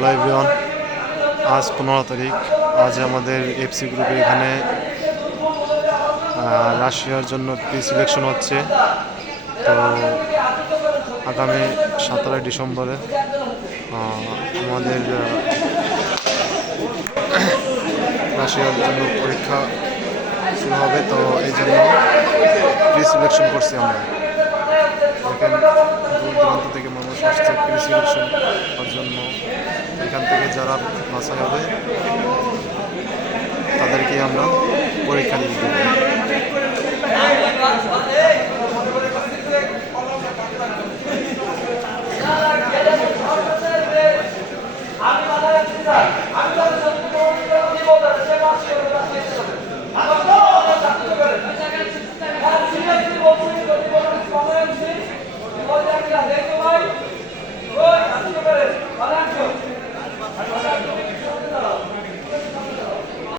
Hello everyone, আজ পনেরো তারিখ। আজ আমাদের এফসি গ্রুপে এখানে রাশিয়ার জন্য প্রি সিলেকশন হচ্ছে। তো আগামী সতেরোই ডিসেম্বরে আমাদের রাশিয়ার জন্য পরীক্ষা শুরু হবে। তো এই জন্য প্রি সিলেকশন করছি আমরা। সিলেকশন জন্য এখান থেকে যারা বাসায় হবে তাদেরকে আমরা পরীক্ষা নিয়ে দেবো।